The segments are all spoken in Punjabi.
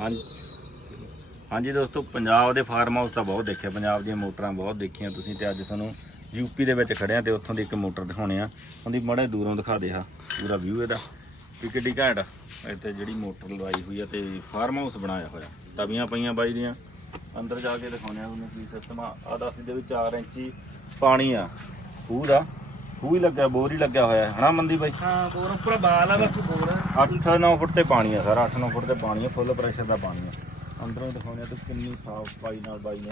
ਹਾਂਜੀ। ਹਾਂਜੀ ਦੋਸਤੋ, ਪੰਜਾਬ ਦੇ ਫਾਰਮ ਹਾਊਸ ਤਾਂ ਬਹੁਤ ਦੇਖਿਆ। ਪੰਜਾਬ ਦੀਆਂ ਮੋਟਰਾਂ ਬਹੁਤ ਦੇਖੀਆਂ ਤੁਸੀਂ ਤੇ ਅੱਜ ਤੁਹਾਨੂੰ ਯੂਪੀ ਦੇ ਵਿੱਚ ਖੜਿਆ ਤੇ ਉੱਥੋਂ ਦੀ ਇੱਕ ਮੋਟਰ ਦਿਖਾਉਣੇ ਆ। ਉਹਦੀ ਮੜੇ ਦੂਰੋਂ ਦਿਖਾ ਦੇ ਆ, ਪੂਰਾ ਵਿਊ ਇਹਦਾ। ਕਿ ਕਿੱਡੀ ਘੈਂਟ ਆ। ਇੱਥੇ ਜਿਹੜੀ ਮੋਟਰ ਲਵਾਈ ਹੋਈ ਆ ਤੇ ਫਾਰਮ ਹਾਊਸ ਬਣਾਇਆ ਹੋਇਆ। ਤਵੀਆਂ ਪਈਆਂ ਬਾਈ ਦੀਆਂ। ਅੰਦਰ ਜਾ ਕੇ ਦਿਖਾਉਣੇ ਆ ਤੁਹਾਨੂੰ ਕੀ ਸਿਸਟਮ ਆ। ਆ ਦੱਸ ਦੇ ਵਿੱਚ 4 ਇੰਚੀ ਪਾਣੀ ਆ। ਖੂਹ ਦਾ। ਖੂਹ ਹੀ ਲੱਗਿਆ ਬੋਰ ਹੀ ਲੱਗਿਆ ਹੋਇਆ ਹੈ। ਹਨਾ ਮੰਦੀ ਬਾਈ? ਹਾਂ ਬੋਰ ਉੱਪਰ ਬਾਲ ਆ ਬਸ ਬੋਰ। 8-9 ਫੁੱਟ ਤੇ ਪਾਣੀ ਆ ਸਾਰਾ। 8-9 ਫੁੱਟ ਤੇ ਪਾਣੀ ਆ ਫੁੱਲ ਪ੍ਰੈਸ਼ਰ ਦਾ ਪਾਣੀ ਆ। ਅੰਦਰੋਂ ਦਿਖਾਉਂਦੇ ਆ ਤੇ ਕਿੰਨੀ ਸਾਫ਼ ਸਫ਼ਾਈ ਨਾਲ ਬਾਈ ਨੇ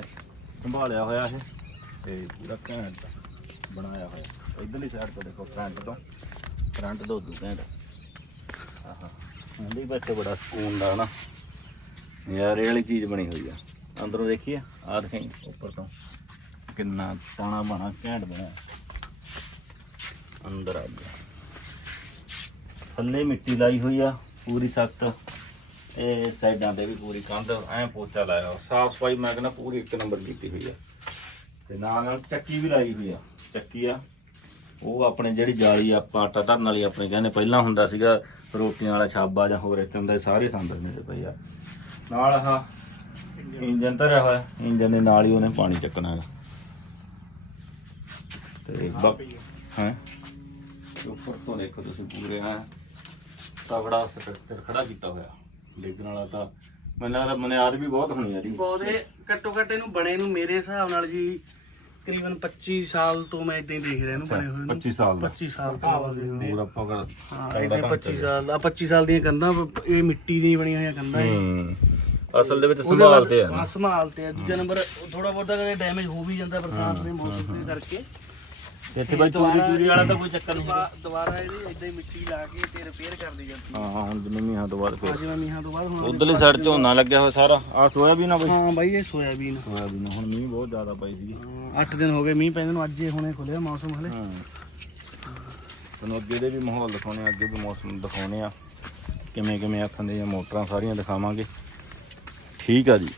ਸੰਭਾਲਿਆ ਹੋਇਆ ਇਹ। ਤੇ ਪੂਰਾ ਘੈਂਟ ਬਣਾਇਆ ਹੋਇਆ। ਇਧਰਲੀ ਸਾਈਡ ਤੋਂ ਦੇਖੋ ਫਰੰਟ ਤੋਂ। ਫਰੰਟ ਤੋਂ ਦੂ ਘੈਂਟ। ਆਹਾ ਹੁੰਦੀ ਬੱਚੇ ਬੜਾ ਸਕੂਨ ਦਾ ਨਾ ਯਾਰ ਇਹ ਵਾਲੀ ਚੀਜ਼ ਬਣੀ ਹੋਈ ਆ। ਅੰਦਰੋਂ ਦੇਖੀਏ ਆ ਦਿਖਾਈ ਉੱਪਰ ਤੋਂ। ਕਿੰਨਾ ਤਾਣਾ ਬਣਾ ਘੈਂਟ ਬਣਿਆ। ਅੰਦਰ ਆ ਗਿਆ। ਥੱਲੇ ਮਿੱਟੀ ਲਾਈ ਹੋਈ ਆ, ਪੂਰੀ ਸਖਤ। ਇਹ ਸਾਈਡਾਂ ਤੇ ਵੀ ਪੂਰੀ ਕੰਧ, ਐ ਪੋਚਾ ਲਾਇਆ। ਸਾਫ਼ ਸਫ਼ਾਈ ਮੈਂ ਕਹਿੰਦਾ ਪੂਰੀ ਇੱਕ ਨੰਬਰ ਕੀਤੀ ਹੋਈ ਆ। ਤੇ ਨਾਲ ਨਾਲ ਚੱਕੀ ਵੀ ਲਾਈ ਹੋਈ ਆ। ਚੱਕੀ ਆ। ਉਹ ਆਪਣੇ ਜਿਹੜੀ ਜਾਲੀ ਆਪਾਂ ਆਟਾ ਧਰਨ ਵਾਲੀ ਆਪਣੇ ਕਹਿੰਦੇ ਪਹਿਲਾਂ ਹੁੰਦਾ ਸੀਗਾ, ਰੋਟੀਆਂ ਵਾਲਾ ਛਾਬਾ ਜਾਂ ਹੋਰ ਇਦਾਂ ਦਾ ਸਾਰੇ ਸੰਦਰ ਮੇਰੇ ਪਏ ਆ। ਨਾਲ ਆਹ ਇੰਜਨ ਧਰਿਆ ਹੋਇਆ, ਇੰਜਨ ਦੇ ਨਾਲ ਹੀ ਉਹਨੇ ਪਾਣੀ ਚੱਕਣਾ ਹੈਗਾ। ਤੇ ਹੈ? ਉੱਪਰ ਤੋਂ ਦੇਖੋ ਤੁਸੀਂ ਪੂਰੇ ਆ ਤਗੜਾ ਸਟਰਕਚਰ ਖੜਾ ਕੀਤਾ ਹੋਇਆ। ਡਿੱਗਣ ਵਾਲਾ ਤਾਂ ਮੈਨੂੰ ਲੱਗਦਾ ਮਨਿਆਦ ਵੀ ਬਹੁਤ ਹੋਣੀ ਆ ਜੀ। ਪੌਦੇ ਘੱਟੋ ਘੱਟ ਇਹਨੂੰ ਬਣੇ ਨੂੰ ਮੇਰੇ ਹਿਸਾਬ ਨਾਲ ਜੀ ਤਕਰੀਬਨ 25 ਸਾਲ ਤੋਂ ਮੈਂ ਇਦਾਂ ਹੀ ਦੇਖ ਰਿਹਾ ਇਹਨੂੰ ਬਣੇ ਹੋਏ ਨੂੰ। 25 ਸਾਲ ਦਾ। 25 ਸਾਲ ਤੋਂ ਪੂਰਾ ਪਕੜ ਹਾਂ ਇਹਦੇ 25 ਸਾਲ ਆ 25 ਸਾਲ ਦੀਆਂ ਕੰਧਾਂ ਇਹ ਮਿੱਟੀ ਦੀਆਂ ਬਣੀਆਂ ਹੋਈਆਂ ਕੰਧਾਂ ਇਹ। ਹੂੰ। ਅਸਲ ਦੇ ਵਿੱਚ ਸੰਭਾਲਦੇ ਆ। ਹਾਂ ਸੰਭਾਲਤੇ ਆ। ਦੂਜਾ ਨੰਬਰ ਥੋੜਾ ਬਹੁਤਾ ਕਦੇ ਡੈਮੇਜ ਹੋ ਵੀ ਜਾਂਦਾ ਬਰਸਾਤ ਦੇ ਮੌਸਮ ਦੇ ਕਰਕੇ। ਇੱਥੇ ਬਾਈ ਚੋਰੀ ਚੋਰੀ ਵਾਲਾ ਤਾਂ ਕੋਈ ਚੱਕਰ ਨਹੀਂ ਹੈਗਾ। ਦੁਬਾਰਾ ਇਹਦੀ ਇਦਾਂ ਹੀ ਮਿੱਟੀ ਲਾ ਕੇ ਤੇ ਰਿਪੇਅਰ ਕਰ ਲਈ ਜਾਂਦੀ ਹਾਂ। ਹਾਂ ਹੁਣ ਜਿਵੇਂ ਮੀਂਹਾਂ ਤੋਂ ਬਾਅਦ ਆ ਫਿਰ ਜਿਵੇਂ ਮੀਂਹਾਂ ਤੋਂ ਬਾਅਦ ਹੁਣ ਉਧਰਲੀ ਸਾਈਡ ਝੋਨਾ ਲੱਗਿਆ ਹੋਇਆ ਸਾਰਾ। ਆ ਸੋਇਆਬੀਨ ਆ ਬਾਈ। ਹਾਂ ਬਾਈ ਇਹ ਸੋਇਆਬੀਨ ਸੋਇਆਬੀਨ ਹੁਣ ਮੀਂਹ ਬਹੁਤ ਜ਼ਿਆਦਾ ਪਈ ਸੀ 8 ਦਿਨ ਹੋ ਗਏ ਮੀਂਹ ਪੈਂਦੇ ਨੂੰ ਅੱਜ ਹੀ ਹੁਣੇ ਖੁੱਲਿਆ ਮੌਸਮ ਹਲੇ। ਹਾਂ। ਤੁਹਾਨੂੰ ਅੱਗੇ ਦੇ ਵੀ ਮਾਹੌਲ ਦਿਖਾਉਣੇ ਆ ਅੱਗੇ ਵੀ ਮੌਸਮ ਦਿਖਾਉਣੇ ਆ। ਕਿਵੇਂ ਕਿਵੇਂ ਆਖਣ ਦੀਆਂ ਮੋਟਰਾਂ ਸਾਰੀਆਂ ਦਿਖਾਵਾਂਗੇ। ਠੀਕ ਆ ਜੀ।